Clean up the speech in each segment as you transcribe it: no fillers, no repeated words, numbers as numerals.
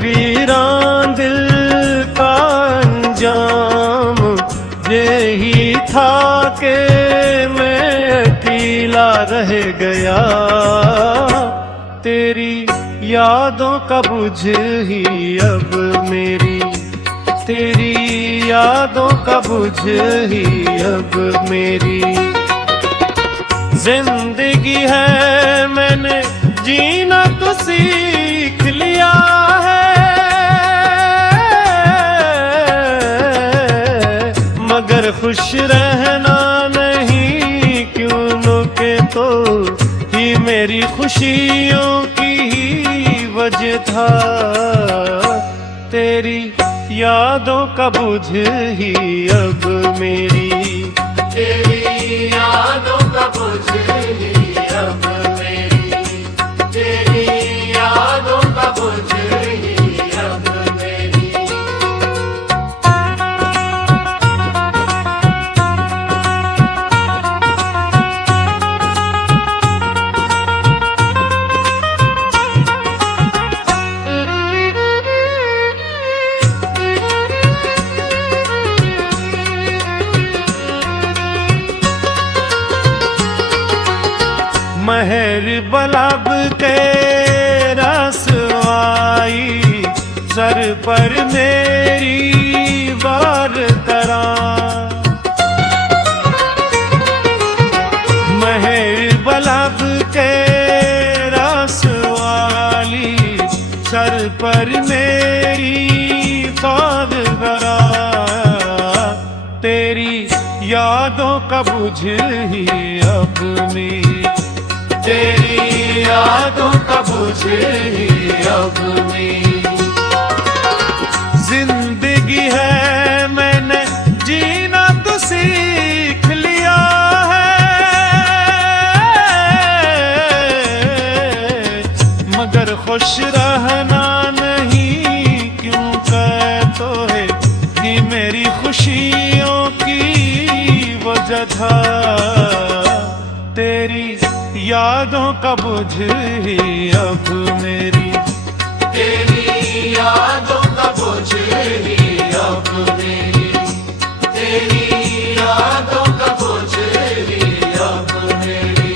वीरान दिल का अंजाम यही था कि मैं अकेला रह गया। तेरी यादों का बुझ ही अब मेरी, तेरी यादों का बुझ ही अब मेरी। जिंदगी है मैंने जीना तो सीख लिया है, मगर खुश रहना नहीं क्यों के तो ही मेरी खुशियों की ही वजह था। तेरी यादों का बुझ ही अब मेरी, तेरी यादों का बुझ ही अब मेरी, तेरी यादों का बुझ ही अब मेरी। महर बलब के रसवाई सर पर मेरी बार करा। महर बलब के रसवाली सर पर मेरी बार करा। तेरी यादों का बुझ ही अब मेरी, तेरी यादों का बुझ ही अब मेरी। जिंदगी है मैंने जीना तो सीख लिया है, मगर खुश रहना नहीं क्यों कहते है कि मेरी खुशियों की वजह था। तेरी यादों का बुझ ही अब मेरी, तेरी यादों का बुझ ही अब मेरी, तेरी यादों का बुझ ही अब मेरी।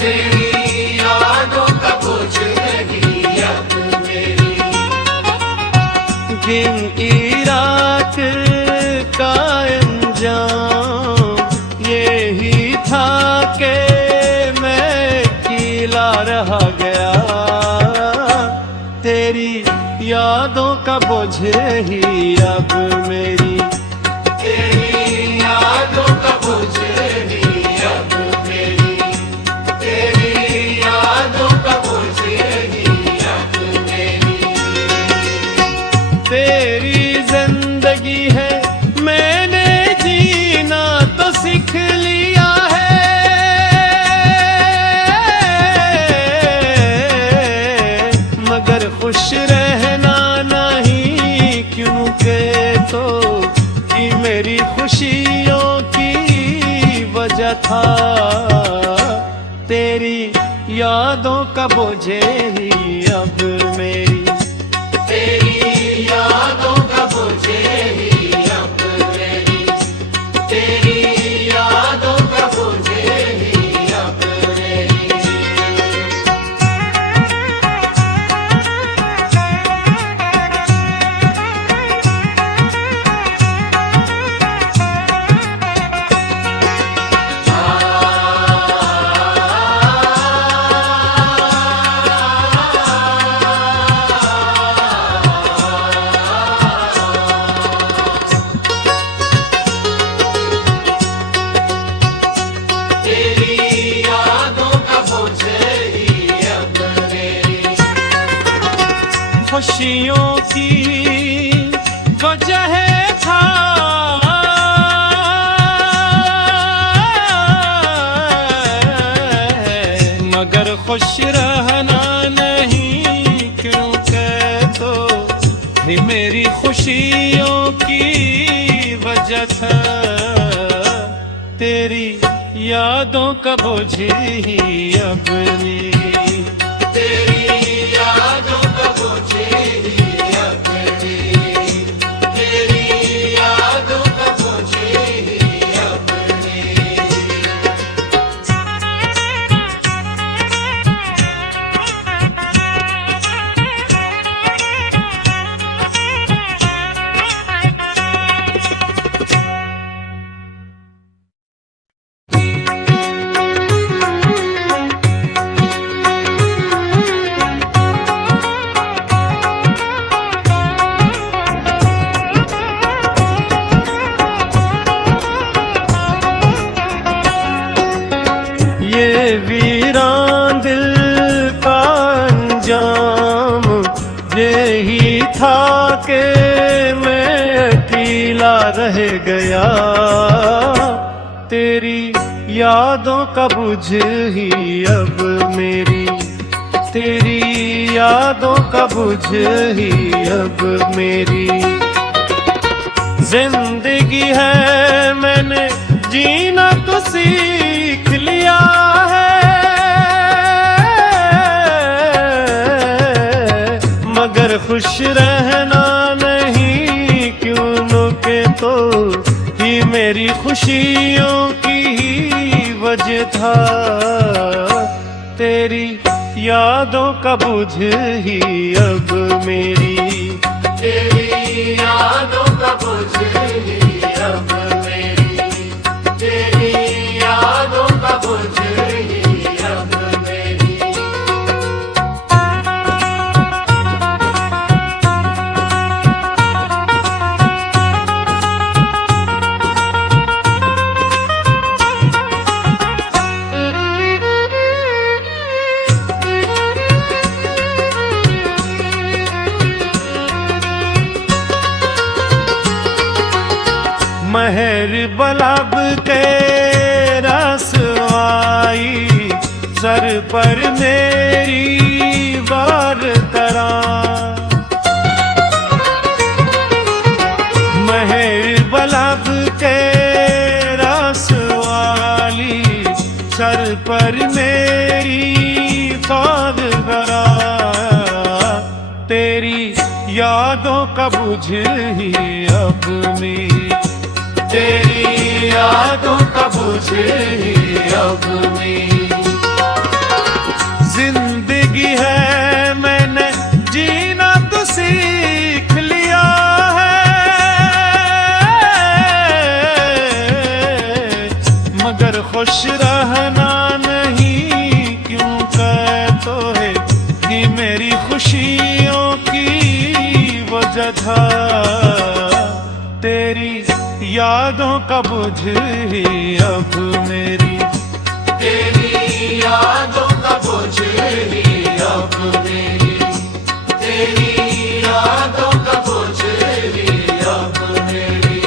तेरी यादों का बुझ ही अब मेरी। दिन की रात का अंजाम यही था कि मैं अकेला रह गया। तेरी यादों का बोझ ही अब मेरी, तेरी यादों का बुझ ही अब मेरी, तेरी यादों का बुझ ही अब मेरी। तेरी जिंदगी है मैंने जीना तो सीख लिया है, मगर खुश रहना नहीं क्योंकि तो कि मेरी खुशियों की वजह था। तेरी यादों का बोझ ही अब मेरी, तेरी यादों का बुझ ही अब मेरी, तेरी यादों का बुझ ही अब मेरी। खुशियों की वजह था मगर खुश रहना नहीं, क्योंकि तो ही मेरी खुशियों की वजह था। तेरी यादों का बोझ ही अपनी, तेरी यादों का बोझ ही अपनी, तेरी यादों का बोझ ही अपनी। ये वीरान दिल का अंजाम यही था कि मैं अकेला रह गया। तेरी यादों का बुझ ही अब मेरी, तेरी यादों का बुझ ही अब मेरी। जिंदगी है मैंने जीना तो सीख लिया है, मगर खुश रहना नहीं, क्यों के तो ही मेरी खुशियों की ही वजह था। तेरी यादों का बुझ ही अब मेरी, तेरी यादों का बोझ ही अब मेरी, तेरी यादों का बोझ ही अब मेरी। महर बलब के रसवाई सर पर मेरी बार करा। महर बलब के रसवाली सर पर मेरी बार करा। तेरी यादों का बुझ ही अब मेरी, तेरी यादों का बुझ ही अब मेरी। जिंदगी है मैंने जीना तो सीख लिया है, मगर खुश रहना नहीं, क्यों तो है कि मेरी खुशियों की वजह था। तेरी यादों का बुझ ही अब मेरी, तेरी यादों का बोझ ही अब मेरी, तेरी यादों का बोझ ही अब मेरी।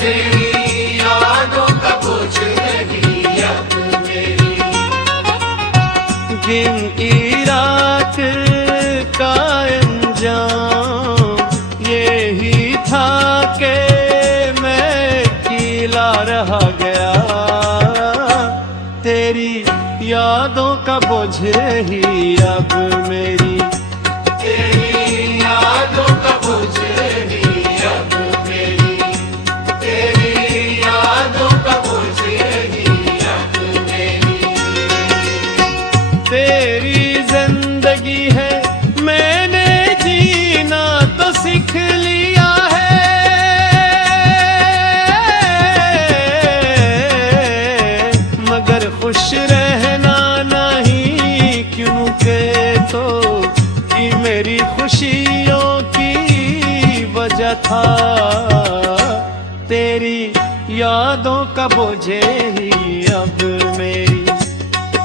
तेरी यादों का बोझ ही अब मेरी। गिनती रात का अंजाम यही था कि मैं अकेला रह गया। तेरी यादों का बोझ ही अब मेरी, तेरी यादों का बोझ ही अब मेरी, तेरी यादों का बोझ ही अब मेरी। तेरी जिंदगी है मैंने जीना तो सीख लिया है, तेरी यादों का बोझे ही अब मेरी,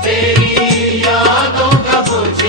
तेरी यादों का बोझ